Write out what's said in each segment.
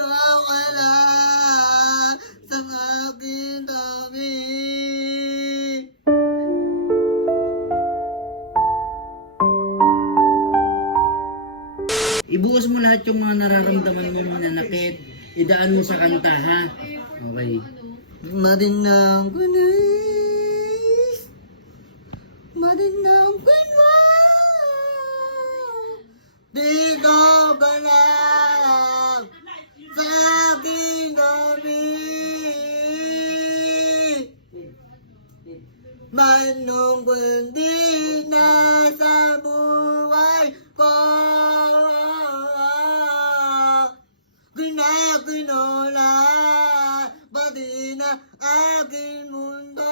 dito ka lang sa aking tabi. Ibuhos mo lahat yung mga nararamdaman mo mananakit. Idaan mo sa kanta, ha? Okay. Madinang kunis, madinang kunwa, dito ka lang sa aking gabi. Manong kundi na sa buhay ko, ginaginola, pati na aking mundo.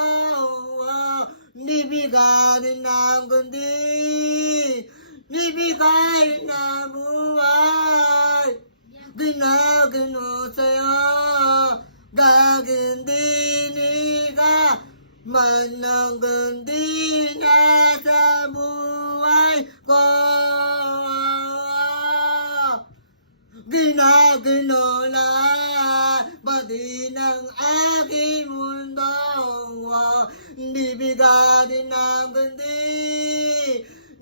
Nibigay ng kundi, nibigay na buhay. Ginagano sa'yo, gagandini ka, manang kundi na sa buhay ko. Ginaganola, pati ng aking mundo. Nibigay ng kundi,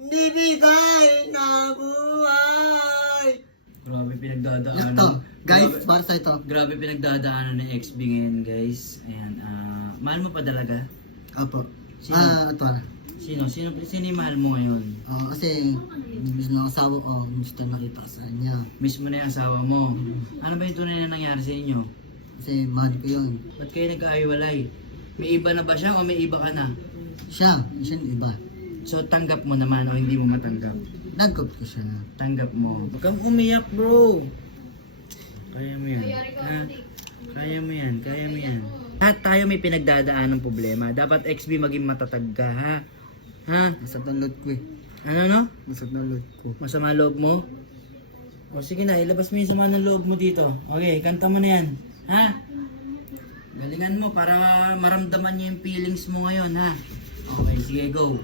nibigay na buhay. Grabe pinagdadaanan. Ito, guys, para sa ito. Grabe pinagdadaanan ng XB ngayon, guys. Ayan, mahal mo pa talaga? Apo. Sino? Ito na. Sino yung mahal mo ngayon? Kasi, gusto ng asawa ko, gusto nakita ko sa kanya. Miss mo na yung asawa mo. Ano ba yung tunay na nangyari sa inyo? Kasi, mahal ko yun. Ba't kayo nagkahiwalay? May iba na ba siya o may iba ka na? Siya yung iba. So tanggap mo naman o hindi mo matanggap? Nagkop ko siya na. Tanggap mo. Huwag kang umiyak, bro. Kaya mo yan. Ha? Kaya mo yan. Kaya mo yan. At tayo may pinagdadaan ng problema. Dapat XB maging matatag ka, ha? Ha? Masat ang load ko eh. Ano no? Masat ang load ko. Masama loob mo? O sige na, ilabas mo yung sama ng loob mo dito. Okay, kanta mo na yan. Ha? Galingan mo para maramdaman niyo yung feelings mo ngayon, ha? Okay, sige, go.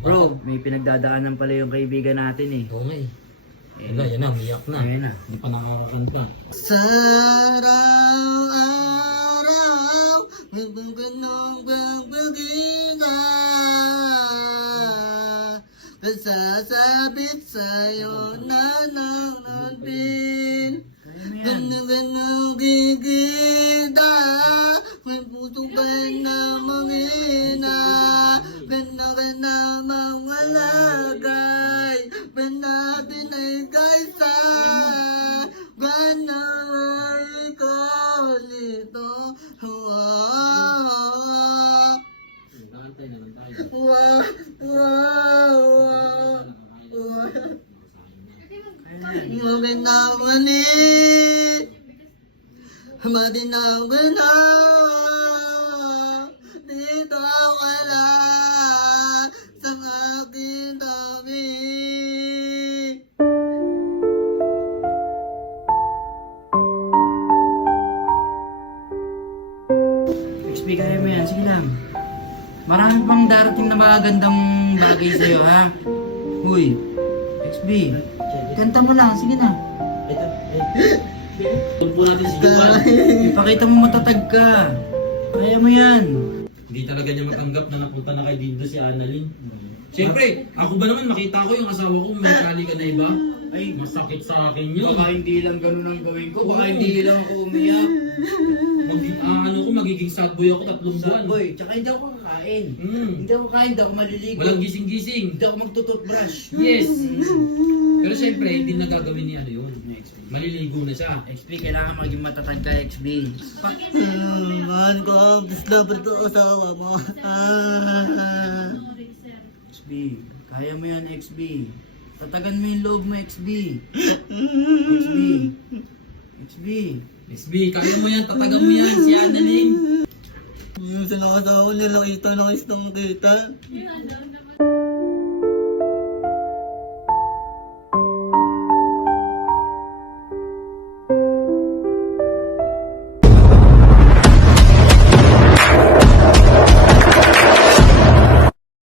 Bro, may pinagdadaanan pala yung kaibigan natin eh. Okay. Yan na, umiyak na. Ayun na. Hindi pa nakakakanta. Sa araw-araw, hanggang ganong pagpagina, kasasabit sa'yo na ng natin. Ganong gigita, may puso ka na manghina, ganda ka na mawalagay, natin ay kaysa, ganay ko nito. Wow, wow, wow, wow. Magandang madinaw na, dito ka lang sa aking tabi. XB, kaya mo yan. Sige lang. Marami pang darating na magagandang bagay sa'yo, ha? Uy, XB, kanta mo lang. Sige na. Tulpo natin si Juan. Ipakita mo matatag ka. Kaya mo yan. Hindi talaga niya matanggap na napunta na kay Dindo si Annalyn. Siyempre, ako ba naman makita ko yung asawa ko may kali ka na iba? Ay, masakit sa akin yun. Baka hindi lang ganun ang gawin ko. Baka hindi lang ako umiyak. Magiging sad boy ako 3 buwan. Boy, tsaka hindi ako kakain. Hindi ako kain, hindi ako maliligo. Walang gising-gising. Hindi ako magtututbrush. Yes! Pero siyempre, hindi na gagawin niya ano yun. Maliligo na siya. XB, kailangan maging matatag ka, XB. Man ko, gusto ba ito asawa mo? XB, kaya mo yan, XB. Tatagan mo yung loob mo, XB. XB. XB. SB, kaya mo yan, tatagan mo yan, si Annalyn. Yung sinakasawa nila kita na istong kita.